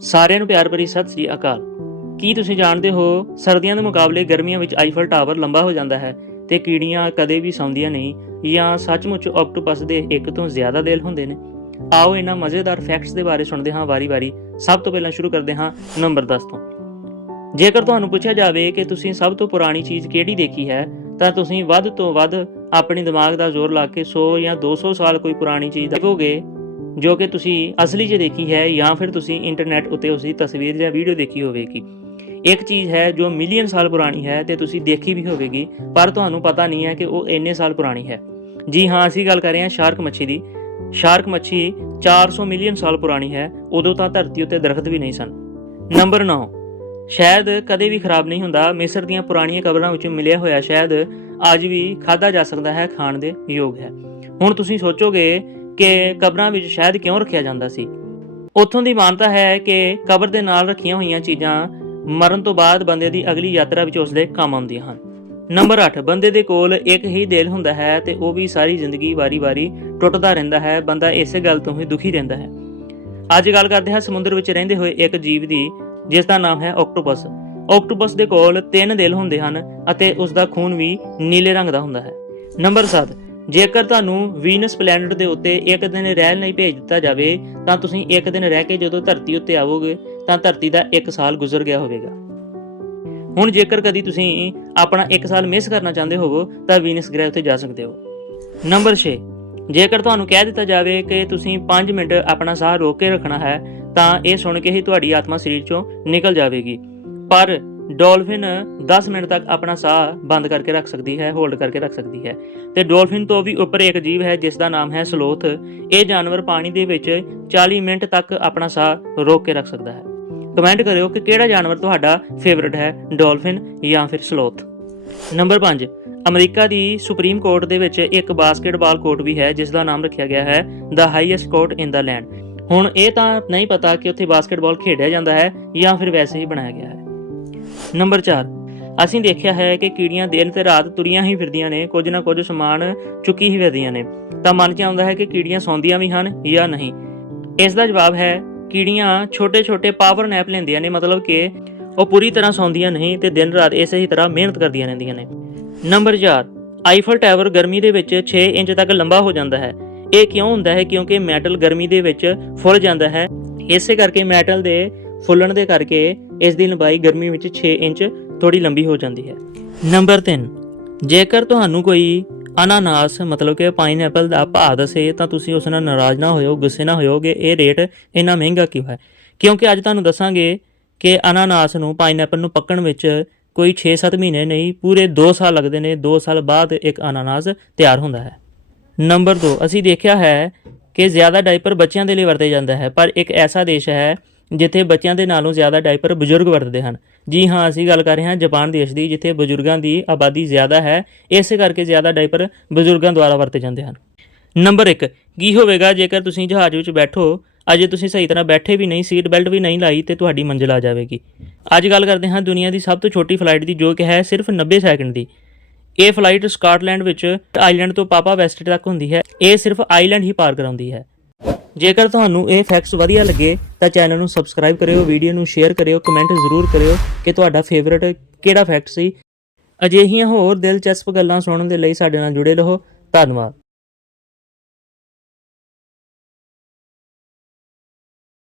ਸਾਰਿਆਂ ਨੂੰ ਪਿਆਰ ਭਰੀ ਸਤਿ ਸ੍ਰੀ ਅਕਾਲ। ਕੀ ਤੁਸੀਂ ਜਾਣਦੇ ਹੋ, ਸਰਦੀਆਂ ਦੇ ਮੁਕਾਬਲੇ ਗਰਮੀਆਂ ਵਿੱਚ ਆਈਫਲ ਟਾਵਰ ਲੰਬਾ ਹੋ ਜਾਂਦਾ ਹੈ ਤੇ ਕੀੜੀਆਂ ਕਦੇ ਵੀ ਸੌਂਦੀਆਂ ਨਹੀਂ ਜਾਂ ਸੱਚਮੁੱਚ ਆਕਟੋਪਸ ਦੇ ਇੱਕ ਤੋਂ ਜ਼ਿਆਦਾ ਦਿਲ ਹੁੰਦੇ ਨੇ? ਆਓ ਇਹਨਾਂ ਮਜ਼ੇਦਾਰ ਫੈਕਟਸ ਦੇ ਬਾਰੇ ਸੁਣਦੇ ਹਾਂ ਵਾਰੀ-ਵਾਰੀ। ਸਭ ਤੋਂ ਪਹਿਲਾਂ ਸ਼ੁਰੂ ਕਰਦੇ ਹਾਂ ਨੰਬਰ 10 ਤੋਂ। ਜੇਕਰ ਤੁਹਾਨੂੰ ਪੁੱਛਿਆ ਜਾਵੇ ਕਿ ਤੁਸੀਂ ਸਭ ਤੋਂ ਪੁਰਾਣੀ ਚੀਜ਼ ਕਿਹੜੀ ਦੇਖੀ ਹੈ, ਤਾਂ ਤੁਸੀਂ ਵੱਧ ਤੋਂ ਵੱਧ ਆਪਣੇ ਦਿਮਾਗ ਦਾ ਜ਼ੋਰ ਲਾ ਕੇ 100 ਜਾਂ 200 ਸਾਲ ਕੋਈ ਪੁਰਾਣੀ ਚੀਜ਼ ਦੇਖੋਗੇ। ਜੋ ਕਿ ਤੁਸੀਂ ਅਸਲੀ 'ਚ ਦੇਖੀ ਹੈ ਜਾਂ ਫਿਰ ਤੁਸੀਂ ਇੰਟਰਨੈਟ ਉੱਤੇ ਉਸਦੀ ਤਸਵੀਰ ਜਾਂ ਵੀਡੀਓ ਦੇਖੀ ਹੋਵੇਗੀ। ਇੱਕ ਚੀਜ਼ ਹੈ ਜੋ ਮਿਲੀਅਨ ਸਾਲ ਪੁਰਾਣੀ ਹੈ ਤੇ ਤੁਸੀਂ ਦੇਖੀ ਵੀ ਹੋਵੇਗੀ, ਪਰ ਤੁਹਾਨੂੰ ਪਤਾ ਨਹੀਂ ਹੈ ਕਿ ਉਹ ਇੰਨੇ ਸਾਲ ਪੁਰਾਣੀ ਹੈ। ਜੀ ਹਾਂ, ਅਸੀਂ ਗੱਲ ਕਰ ਰਹੇ ਹਾਂ ਸ਼ਾਰਕ ਮੱਛੀ ਦੀ। ਸ਼ਾਰਕ ਮੱਛੀ 400 ਮਿਲੀਅਨ ਸਾਲ ਪੁਰਾਣੀ ਹੈ, ਉਦੋਂ ਤਾਂ ਧਰਤੀ ਉੱਤੇ ਦਰਖਤ ਵੀ ਨਹੀਂ ਸਨ। ਨੰਬਰ 9 ਸ਼ਾਇਦ ਕਦੇ ਵੀ ਖਰਾਬ ਨਹੀਂ ਹੁੰਦਾ, ਮਿਸਰ ਦੀਆਂ ਪੁਰਾਣੀਆਂ ਕਬਰਾਂ ਵਿੱਚੋਂ ਮਿਲਿਆ ਹੋਇਆ ਸ਼ਾਇਦ ਅੱਜ ਵੀ ਖਾਦਾ ਜਾ ਸਕਦਾ ਹੈ, ਖਾਣ ਦੇ ਯੋਗ ਹੈ। ਹੁਣ ਤੁਸੀਂ ਸੋਚੋਗੇ ਕਿ ਕਬਰਾਂ ਵਿੱਚ ਸ਼ਹਿਦ ਕਿਉਂ ਰੱਖਿਆ ਜਾਂਦਾ ਸੀ? ਉੱਥੋਂ ਦੀ ਮਾਨਤਾ ਹੈ ਕਿ ਕਬਰ ਦੇ ਨਾਲ ਰੱਖੀਆਂ ਹੋਈਆਂ ਚੀਜ਼ਾਂ ਮਰਨ ਤੋਂ ਬਾਅਦ ਬੰਦੇ ਦੀ ਅਗਲੀ ਯਾਤਰਾ ਵਿੱਚ ਉਸ ਦੇ ਕੰਮ ਆਉਂਦੀਆਂ ਹਨ। ਨੰਬਰ 8 ਬੰਦੇ ਦੇ ਕੋਲ ਇੱਕ ਹੀ ਦਿਲ ਹੁੰਦਾ ਹੈ ਤੇ ਉਹ ਵੀ ਸਾਰੀ ਜ਼ਿੰਦਗੀ ਵਾਰੀ-ਵਾਰੀ ਟੁੱਟਦਾ ਰਹਿੰਦਾ ਹੈ, ਬੰਦਾ ਇਸੇ ਗੱਲ ਤੋਂ ਹੀ ਦੁਖੀ ਰਹਿੰਦਾ ਹੈ। ਅੱਜ ਗੱਲ ਕਰਦੇ ਹਾਂ ਸਮੁੰਦਰ ਵਿੱਚ ਰਹਿੰਦੇ ਹੋਏ ਇੱਕ ਜੀਵ ਦੀ, ਜਿਸ ਦਾ ਨਾਮ ਹੈ ਆਕਟੋਪਸ ਆਕਟੋਪਸ ਦੇ ਕੋਲ ਤਿੰਨ ਦਿਲ ਹੁੰਦੇ ਹਨ ਅਤੇ ਉਸ ਦਾ ਖੂਨ ਵੀ ਨੀਲੇ ਰੰਗ ਦਾ ਹੁੰਦਾ ਹੈ। ਨੰਬਰ 7 ਜੇਕਰ ਤੁਹਾਨੂੰ ਵੀਨਸ ਪਲੈਨਟ ਦੇ ਉੱਤੇ ਇੱਕ ਦਿਨ ਰਹਿਣ ਲਈ ਭੇਜ ਦਿੱਤਾ ਜਾਵੇ, ਤਾਂ ਤੁਸੀਂ ਇੱਕ ਦਿਨ ਰਹਿ ਕੇ ਜਦੋਂ ਧਰਤੀ ਉੱਤੇ ਆਵੋਗੇ, ਤਾਂ ਧਰਤੀ ਦਾ 1 ਸਾਲ ਗੁਜ਼ਰ ਗਿਆ ਹੋਵੇਗਾ। ਹੁਣ ਜੇਕਰ ਕਦੀ ਤੁਸੀਂ ਆਪਣਾ 1 ਸਾਲ ਮਿਸ ਕਰਨਾ ਚਾਹੁੰਦੇ ਹੋਵੋ, ਤਾਂ ਵੀਨਸ ਗ੍ਰਹਿ ਉੱਤੇ ਜਾ ਸਕਦੇ ਹੋ। ਨੰਬਰ 6 ਜੇਕਰ ਤੁਹਾਨੂੰ ਕਹਿ ਦਿੱਤਾ ਜਾਵੇ ਕਿ ਤੁਸੀਂ 5 ਮਿੰਟ ਆਪਣਾ ਸਾਹ ਰੋਕ ਕੇ ਰੱਖਣਾ ਹੈ, ਤਾਂ ਇਹ ਸੁਣ ਕੇ ਹੀ ਤੁਹਾਡੀ ਆਤਮਾ ਸਰੀਰ ਚੋਂ ਨਿਕਲ ਜਾਵੇਗੀ। ਪਰ ਡੋਲਫਿਨ 10 ਮਿੰਟ ਤੱਕ ਆਪਣਾ ਸਾਹ ਬੰਦ ਕਰਕੇ ਰੱਖ ਸਕਦੀ ਹੈ ਹੋਲਡ ਕਰਕੇ ਰੱਖ ਸਕਦੀ ਹੈ। ਤੇ ਡੋਲਫਿਨ ਤੋਂ ਵੀ ਉੱਪਰ ਇੱਕ ਜੀਵ ਹੈ, ਜਿਸ ਦਾ ਨਾਮ ਹੈ ਸਲੋਥ। ਇਹ ਜਾਨਵਰ ਪਾਣੀ ਦੇ ਵਿੱਚ 40 ਮਿੰਟ ਤੱਕ ਆਪਣਾ ਸਾਹ ਰੋਕ ਕੇ ਰੱਖ ਸਕਦਾ ਹੈ। ਕਮੈਂਟ ਕਰਿਓ ਕਿ ਕਿਹੜਾ ਜਾਨਵਰ ਤੁਹਾਡਾ ਫੇਵਰਿਟ ਹੈ, ਡੋਲਫਿਨ ਜਾਂ ਫਿਰ ਸਲੋਥ। ਨੰਬਰ 5 ਅਮਰੀਕਾ ਦੀ ਸੁਪਰੀਮ ਕੋਰਟ ਦੇ ਵਿੱਚ ਇੱਕ ਬਾਸਕਟਬਾਲ ਕੋਰਟ ਵੀ ਹੈ, ਜਿਸ ਦਾ ਨਾਮ ਰੱਖਿਆ ਗਿਆ ਹੈ the highest court in the land ਹੁਣ ਇਹ ਤਾਂ ਨਹੀਂ ਪਤਾ ਕਿ ਉੱਥੇ ਬਾਸਕਟਬਾਲ ਖੇਡਿਆ ਜਾਂਦਾ ਹੈ ਜਾਂ ਫਿਰ ਵੈਸੇ ਹੀ ਬਣਾਇਆ ਗਿਆ ਹੈ। ਨੰਬਰ 4 ਅਸੀਂ ਦੇਖਿਆ ਹੈ ਕਿ ਕੀੜੀਆਂ ਦਿਨ ਤੇ ਰਾਤ ਤੁਰੀਆਂ ਹੀ ਫਿਰਦੀਆਂ ਨੇ, ਕੁਝ ਨਾ ਕੁਝ ਸਮਾਨ ਚੁੱਕੀ ਹੀ ਫਿਰਦੀਆਂ ਨੇ। ਤਾਂ ਮਨ 'ਚ ਆਉਂਦਾ ਹੈ ਕਿ ਕੀੜੀਆਂ ਸੌਂਦੀਆਂ ਵੀ ਹਨ ਜਾਂ ਨਹੀਂ। ਇਸ ਦਾ ਜਵਾਬ ਹੈ, ਕੀੜੀਆਂ ਛੋਟੇ-ਛੋਟੇ ਪਾਵਰ ਨੈਪ ਲੈਂਦੀਆਂ ਨੇ, ਮਤਲਬ ਕਿ ਉਹ ਪੂਰੀ ਤਰ੍ਹਾਂ ਸੌਂਦੀਆਂ ਨਹੀਂ ਤੇ ਦਿਨ ਰਾਤ ਇਸੇ ਹੀ ਤਰ੍ਹਾਂ ਮਿਹਨਤ ਕਰਦੀਆਂ ਰਹਿੰਦੀਆਂ ਨੇ। ਨੰਬਰ 4 ਆਈਫਲ ਟਾਵਰ ਗਰਮੀ ਦੇ ਵਿੱਚ 6 ਇੰਚ ਤੱਕ ਲੰਬਾ ਹੋ ਜਾਂਦਾ ਹੈ। ਇਹ ਕਿਉਂ ਹੁੰਦਾ ਹੈ? ਕਿਉਂਕਿ ਮੈਟਲ ਗਰਮੀ ਦੇ ਵਿੱਚ ਫੁੱਲ ਜਾਂਦਾ ਹੈ। ਇਸੇ ਕਰਕੇ ਮੈਟਲ ਦੇ ਫੁੱਲਣ ਦੇ ਕਰਕੇ ਇਸ ਦੀ ਲੰਬਾਈ ਗਰਮੀ ਵਿੱਚ 6 ਇੰਚ ਥੋੜੀ ਲੰਬੀ ਹੋ ਜਾਂਦੀ ਹੈ। ਨੰਬਰ 3 ਜੇਕਰ ਤੁਹਾਨੂੰ ਕੋਈ ਅਨਾਨਾਸ, ਮਤਲਬ ਕਿ ਪਾਈਨਐਪਲ ਦਾ ਭਾਅ ਦੱਸੇ, ਤਾਂ ਤੁਸੀਂ ਉਸ ਨਾਲ ਨਾਰਾਜ਼ ਨਾ ਹੋਇਓ, ਗੁੱਸੇ ਨਾ ਹੋਇਓ ਕਿ ਇਹ ਰੇਟ ਇੰਨਾ ਮਹਿੰਗਾ ਕਿਉਂ ਹੈ? ਕਿਉਂਕਿ ਅੱਜ ਤੁਹਾਨੂੰ ਦੱਸਾਂਗੇ ਕਿ ਅਨਾਨਾਸ ਨੂੰ, ਪਾਈਨਐਪਲ ਨੂੰ ਪੱਕਣ ਵਿੱਚ ਕੋਈ 6-7 ਮਹੀਨੇ ਨਹੀਂ, ਪੂਰੇ 2 ਸਾਲ ਲੱਗਦੇ ਨੇ 2 ਸਾਲ ਬਾਅਦ ਇੱਕ ਅਨਾਨਾਸ ਤਿਆਰ ਹੁੰਦਾ ਹੈ। ਨੰਬਰ 2 ਅਸੀਂ ਦੇਖਿਆ ਹੈ ਕਿ ਜ਼ਿਆਦਾ ਡਾਈਪਰ ਬੱਚਿਆਂ ਦੇ ਲਈ ਵਰਤੇ ਜਾਂਦਾ ਹੈ, ਪਰ ਇੱਕ ਐਸਾ ਦੇਸ਼ ਹੈ ਜਿੱਥੇ ਬੱਚਿਆਂ ਦੇ ਨਾਲੋਂ ਜ਼ਿਆਦਾ ਡਾਈਪਰ ਬਜ਼ੁਰਗ ਵਰਤਦੇ ਹਨ। ਜੀ ਹਾਂ, ਅਸੀਂ ਗੱਲ ਕਰ ਰਹੇ ਹਾਂ ਜਾਪਾਨ ਦੇਸ਼ ਦੀ, ਜਿੱਥੇ ਬਜ਼ੁਰਗਾਂ ਦੀ ਆਬਾਦੀ ਜ਼ਿਆਦਾ ਹੈ, ਇਸੇ ਕਰਕੇ ਜ਼ਿਆਦਾ ਡਾਈਪਰ ਬਜ਼ੁਰਗਾਂ ਦੁਆਰਾ ਵਰਤੇ ਜਾਂਦੇ ਹਨ। ਨੰਬਰ 1 ਕੀ ਹੋਵੇਗਾ ਜੇਕਰ ਤੁਸੀਂ ਜਹਾਜ਼ ਵਿੱਚ ਬੈਠੋ? ਅਜੇ ਤੁਸੀਂ ਸਹੀ ਤਰ੍ਹਾਂ ਬੈਠੇ ਵੀ ਨਹੀਂ ਸੀਟ ਬੈਲਟ ਵੀ ਨਹੀਂ ਲਾਈ ਤੇ ਤੁਹਾਡੀ ਮੰਜ਼ਿਲ ਆ ਜਾਵੇਗੀ। ਅੱਜ ਗੱਲ ਕਰਦੇ ਹਾਂ ਦੁਨੀਆ ਦੀ ਸਭ ਤੋਂ ਛੋਟੀ ਫਲਾਈਟ ਦੀ, ਜੋ ਕਿ ਹੈ ਸਿਰਫ 90 ਸੈਕਿੰਡ ਦੀ। ਇਹ ਫਲਾਈਟ ਸਕਾਟਲੈਂਡ ਵਿੱਚ ਆਈਲੈਂਡ ਤੋਂ ਪਾਪਾ ਵੈਸਟ ਤੱਕ ਹੁੰਦੀ ਹੈ। ਇਹ ਸਿਰਫ ਆਈਲੈਂਡ ਹੀ ਪਾਰ ਕਰਾਉਂਦੀ ਹੈ। ਜੇਕਰ ਤੁਹਾਨੂੰ ਇਹ ਫੈਕਟਸ ਵਧੀਆ ਲੱਗੇ, ਤਾਂ ਚੈਨਲ ਨੂੰ ਸਬਸਕ੍ਰਾਈਬ ਕਰਿਓ ਵੀਡੀਓ ਨੂੰ ਸ਼ੇਅਰ ਕਰਿਓ ਕਮੈਂਟ ਜ਼ਰੂਰ ਕਰਿਓ ਕਿ ਤੁਹਾਡਾ ਫੇਵਰਿਟ ਕਿਹੜਾ ਫੈਕਟ ਸੀ। ਅਜਿਹੀਆਂ ਹੋਰ ਦਿਲਚਸਪ ਗੱਲਾਂ ਸੁਣਨ ਦੇ ਲਈ ਸਾਡੇ ਨਾਲ ਜੁੜੇ ਰਹੋ। ਧੰਨਵਾਦ।